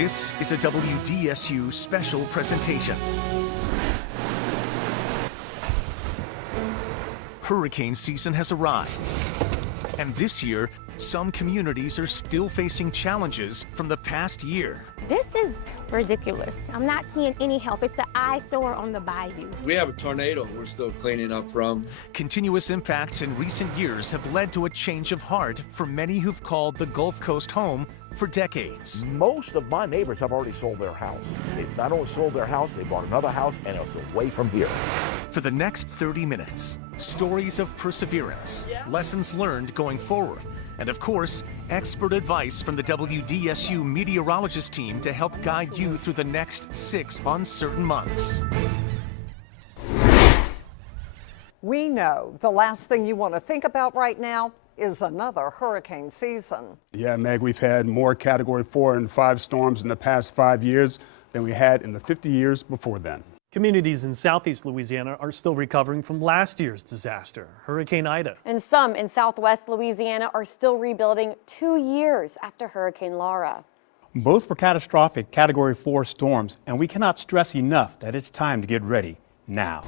This is a WDSU special presentation. Hurricane season has arrived. And this year, some communities are still facing challenges from the past year. This is ridiculous. I'm not seeing any help. It's an eyesore on the bayou. We have a tornado we're still cleaning up from. Continuous impacts in recent years have led to a change of heart for many who've called the Gulf Coast home for decades. Most of my neighbors have already sold their house. They've not only sold their house, they bought another house, and it's away from here. For the next 30 minutes, stories of perseverance, lessons learned going forward, and of course, expert advice from the WDSU meteorologist team to help guide you through the next 6 uncertain months. We know the last thing you want to think about right now is another hurricane season. Yeah, Meg, we've had more Category 4 and 5 storms in the past 5 years than we had in the 50 years before then. Communities in southeast Louisiana are still recovering from last year's disaster, Hurricane Ida. And some in southwest Louisiana are still rebuilding 2 years after Hurricane Laura. Both were catastrophic Category 4 storms, and we cannot stress enough that it's time to get ready now.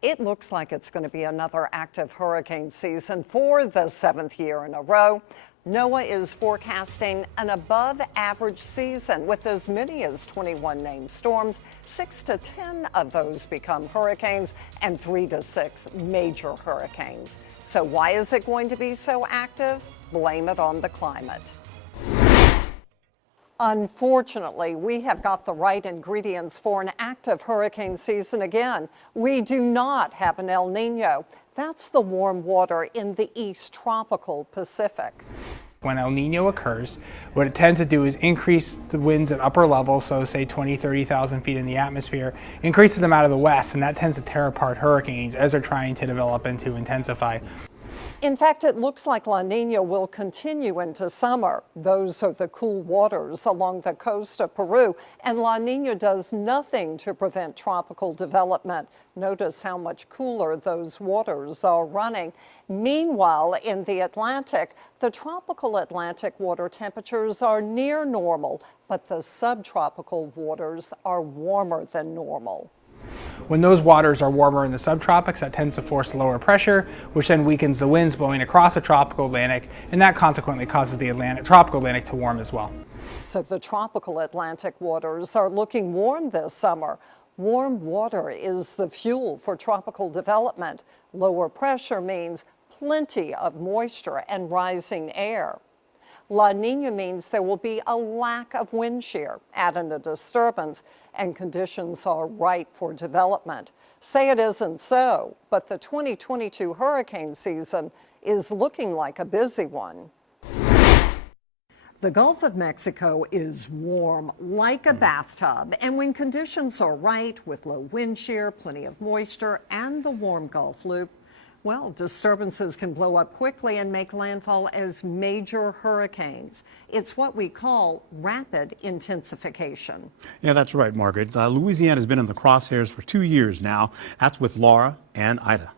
It looks like it's going to be another active hurricane season for the 7th year in a row. NOAA is forecasting an above-average season with as many as 21 named storms. 6 to 10 of those become hurricanes and 3 to 6 major hurricanes. So why is it going to be so active? Blame it on the climate. Unfortunately, we have got the right ingredients for an active hurricane season again. We do not have an El Nino. That's the warm water in the East Tropical Pacific. When El Nino occurs, what it tends to do is increase the winds at upper levels, so say 20, 30,000 feet in the atmosphere, increases them out of the west, and that tends to tear apart hurricanes as they're trying to develop and to intensify. In fact, it looks like La Nina will continue into summer. Those are the cool waters along the coast of Peru, and La Nina does nothing to prevent tropical development. Notice how much cooler those waters are running. Meanwhile, in the Atlantic, the tropical Atlantic water temperatures are near normal, but the subtropical waters are warmer than normal. When those waters are warmer in the subtropics, that tends to force lower pressure, which then weakens the winds blowing across the tropical Atlantic, and that consequently causes the tropical Atlantic to warm as well. So the tropical Atlantic waters are looking warm this summer. Warm water is the fuel for tropical development. Lower pressure means plenty of moisture and rising air. La Nina means there will be a lack of wind shear, add in a disturbance, and conditions are ripe for development. Say it isn't so, but the 2022 hurricane season is looking like a busy one. The Gulf of Mexico is warm like a bathtub, and when conditions are right with low wind shear, plenty of moisture, and the warm Gulf Loop, well, disturbances can blow up quickly and make landfall as major hurricanes. It's what we call rapid intensification. Yeah, that's right, Margaret. Louisiana has been in the crosshairs for 2 years now. That's with Laura and Ida.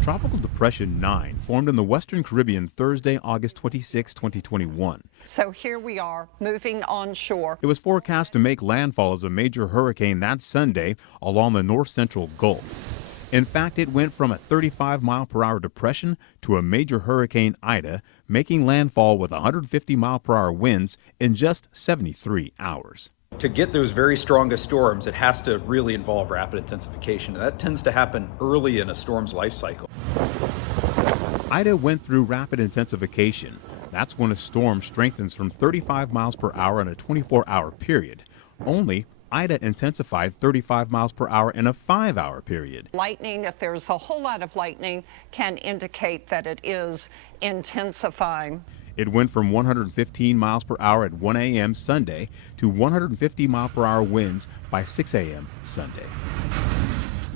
Tropical Depression 9 formed in the Western Caribbean Thursday, August 26, 2021. So here we are, moving onshore. It was forecast to make landfall as a major hurricane that Sunday along the north-central Gulf. In fact, it went from a 35-mile-per-hour depression to a major hurricane Ida, making landfall with 150-mile-per-hour winds in just 73 hours. To get those very strongest storms, it has to really involve rapid intensification, and that tends to happen early in a storm's life cycle. Ida went through rapid intensification. That's when a storm strengthens from 35 miles per hour in a 24-hour period. Only Ida intensified 35 miles per hour in a 5-hour period. Lightning, if there's a whole lot of lightning, can indicate that it is intensifying. It went from 115 miles per hour at 1 a.m. Sunday to 150 mile per hour winds by 6 a.m. Sunday.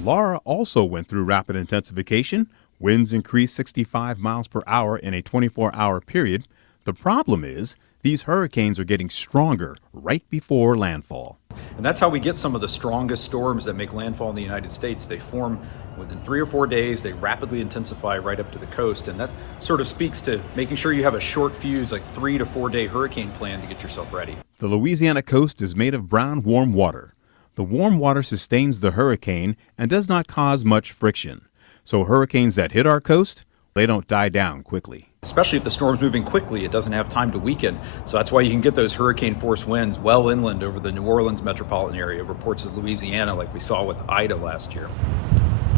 Laura also went through rapid intensification. Winds increased 65 miles per hour in a 24-hour period. The problem is these hurricanes are getting stronger right before landfall. And that's how we get some of the strongest storms that make landfall in the United States. They form Within 3 or 4 days, they rapidly intensify right up to the coast, and that sort of speaks to making sure you have a short fuse, like 3 to 4 day hurricane plan to get yourself ready. The Louisiana coast is made of brown, warm water. The warm water sustains the hurricane and does not cause much friction. So hurricanes that hit our coast, they don't die down quickly. Especially if the storm's moving quickly, it doesn't have time to weaken. So that's why you can get those hurricane force winds well inland over the New Orleans metropolitan area over parts of Louisiana like we saw with Ida last year.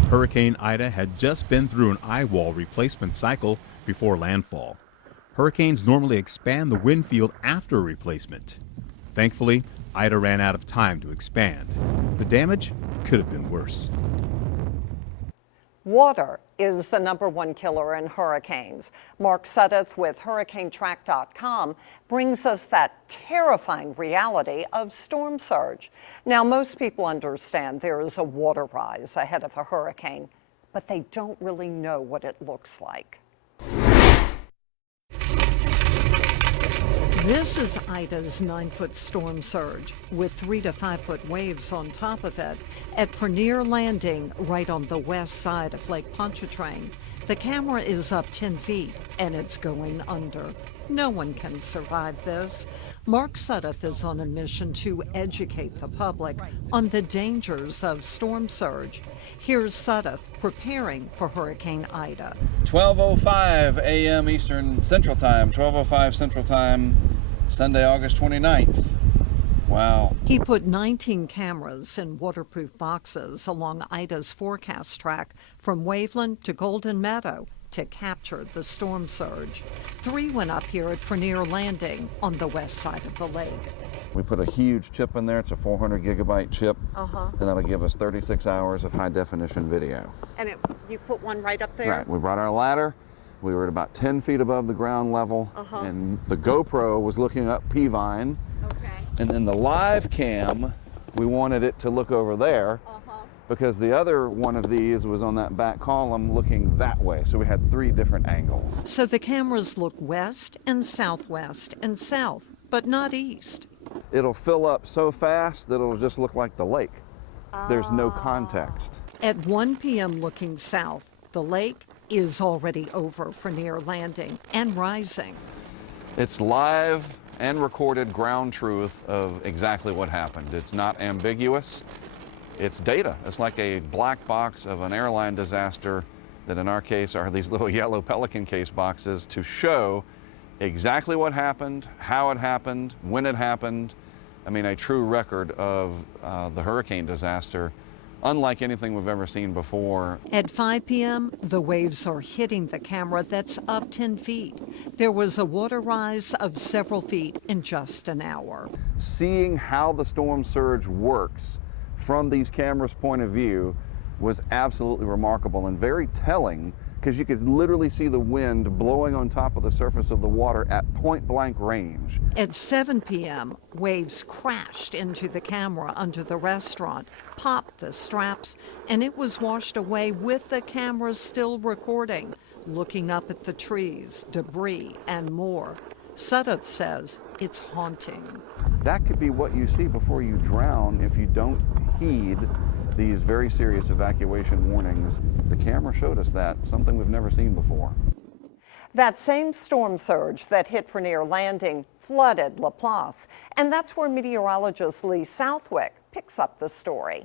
Hurricane Ida had just been through an eye wall replacement cycle before landfall. Hurricanes normally expand the wind field after a replacement. Thankfully, Ida ran out of time to expand. The damage could have been worse. Water is the #1 killer in hurricanes. Mark Sudduth with HurricaneTrack.com brings us that terrifying reality of storm surge. Now, most people understand there is a water rise ahead of a hurricane, but they don't really know what it looks like. This is Ida's 9-foot storm surge with 3 to 5 foot waves on top of it at Prunier Landing, right on the west side of Lake Pontchartrain. The camera is up 10 feet and it's going under. No one can survive this. Mark Sudduth is on a mission to educate the public on the dangers of storm surge. Here's Sudduth preparing for Hurricane Ida. 12:05 a.m. Eastern Central Time, 12:05 Central Time, Sunday, August 29th. Wow. He put 19 cameras in waterproof boxes along Ida's forecast track from Waveland to Golden Meadow to capture the storm surge. 3 went up here at Prunier Landing on the west side of the lake. We put a huge chip in there. It's a 400 gigabyte chip. And that'll give us 36 hours of high definition video. And you put one right up there? Right. We brought our ladder. We were at about 10 feet above the ground level. And the GoPro was looking up Peavine. And then the live cam, we wanted it to look over there because the other one of these was on that back column looking that way. So we had 3 different angles. So the cameras look west and southwest and south, but not east. It'll fill up so fast that it'll just look like the lake. There's no context. At 1 p.m. looking south, the lake is already over Prunier Landing and rising. It's live and recorded ground truth of exactly what happened. It's not ambiguous. It's data. It's like a black box of an airline disaster that in our case are these little yellow Pelican case boxes to show exactly what happened, how it happened, when it happened. I mean, a true record of the hurricane disaster, unlike anything we've ever seen before. At 5 p.m., the waves are hitting the camera that's up 10 feet. There was a water rise of several feet in just an hour. Seeing how the storm surge works from these cameras' point of view was absolutely remarkable and very telling, because you could literally see the wind blowing on top of the surface of the water at point-blank range. At 7 p.m., waves crashed into the camera under the restaurant, popped the straps, and it was washed away with the camera still recording, looking up at the trees, debris, and more. Sudduth says it's haunting. That could be what you see before you drown if you don't heed these very serious evacuation warnings. The camera showed us that, something we've never seen before. That same storm surge that hit Prunier Landing flooded LaPlace, and that's where meteorologist Lee Southwick picks up the story.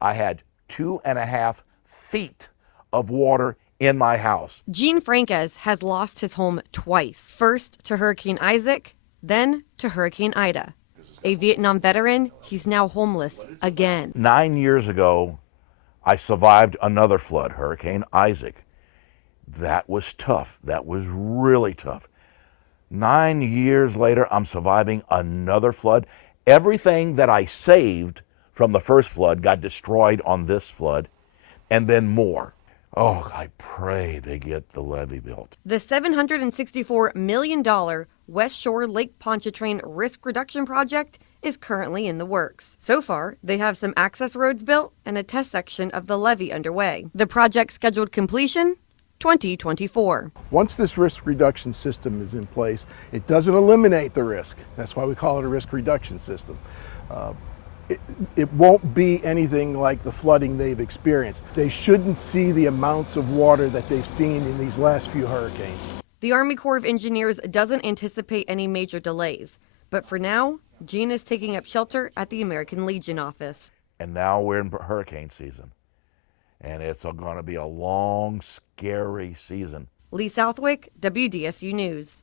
I had 2.5 feet of water in my house. Gene Franquez has lost his home twice. First to Hurricane Isaac, then to Hurricane Ida. A Vietnam veteran, he's now homeless again. 9 years ago, I survived another flood, Hurricane Isaac. That was tough. That was really tough. 9 years later, I'm surviving another flood. Everything that I saved from the first flood got destroyed on this flood, and then more. Oh, I pray they get the levee built. The $764 million West Shore Lake Pontchartrain Risk Reduction Project is currently in the works. So far, they have some access roads built and a test section of the levee underway. The project's scheduled completion, 2024. Once this risk reduction system is in place, it doesn't eliminate the risk. That's why we call it a risk reduction system. it won't be anything like the flooding they've experienced. They shouldn't see the amounts of water that they've seen in these last few hurricanes. The Army Corps of Engineers doesn't anticipate any major delays, but for now, Gene is taking up shelter at the American Legion office. And now we're in hurricane season, and it's going to be a long, scary season. Lee Southwick, WDSU News.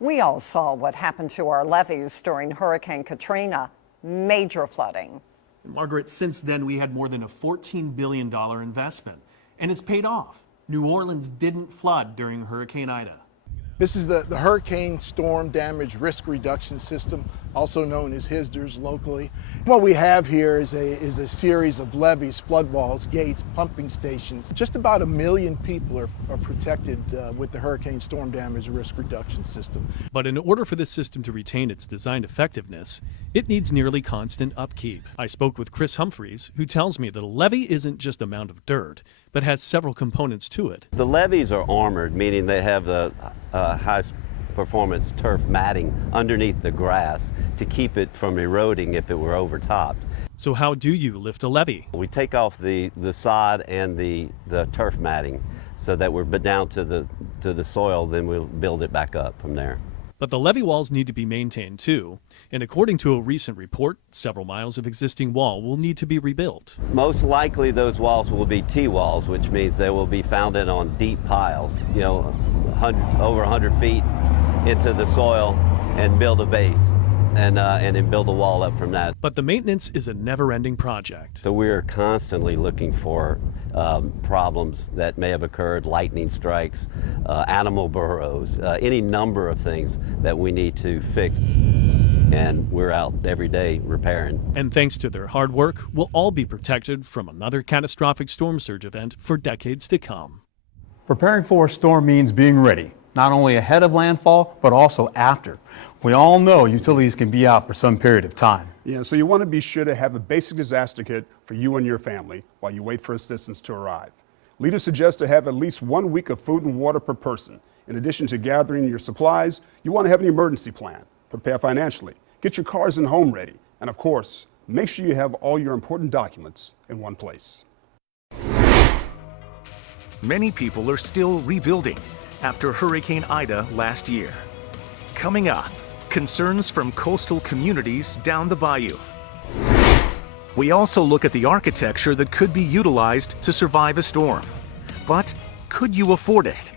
We all saw what happened to our levees during Hurricane Katrina. Major flooding. Margaret, since then we had more than a $14 billion investment, and it's paid off. New Orleans didn't flood during Hurricane Ida. This is the Hurricane Storm Damage Risk Reduction System, also known as HSDRS locally. What we have here is a series of levees, flood walls, gates, pumping stations. Just about 1 million people are protected with the Hurricane Storm Damage Risk Reduction System. But in order for this system to retain its design effectiveness, it needs nearly constant upkeep. I spoke with Chris Humphreys, who tells me that a levee isn't just a mound of dirt, but has several components to it. The levees are armored, meaning they have the high performance turf matting underneath the grass to keep it from eroding if it were overtopped. So how do you lift a levee? We take off the sod and the turf matting so that we're down to the soil, then we'll build it back up from there. But the levee walls need to be maintained too, and according to a recent report, several miles of existing wall will need to be rebuilt. Most likely those walls will be T-walls, which means they will be founded on deep piles, over 100 feet into the soil, and build a base and then build a wall up from that. But the maintenance is a never-ending project. So we're constantly looking for problems that may have occurred, lightning strikes, animal burrows, any number of things that we need to fix. And we're out every day repairing. And thanks to their hard work, we'll all be protected from another catastrophic storm surge event for decades to come. Preparing for a storm means being ready, not only ahead of landfall, but also after. We all know utilities can be out for some period of time. Yeah, so you want to be sure to have a basic disaster kit for you and your family while you wait for assistance to arrive. Leaders suggest to have at least 1 week of food and water per person. In addition to gathering your supplies, you want to have an emergency plan. Prepare financially. Get your cars and home ready. And of course, make sure you have all your important documents in one place. Many people are still rebuilding after Hurricane Ida last year. Coming up, concerns from coastal communities down the bayou. We also look at the architecture that could be utilized to survive a storm. But could you afford it?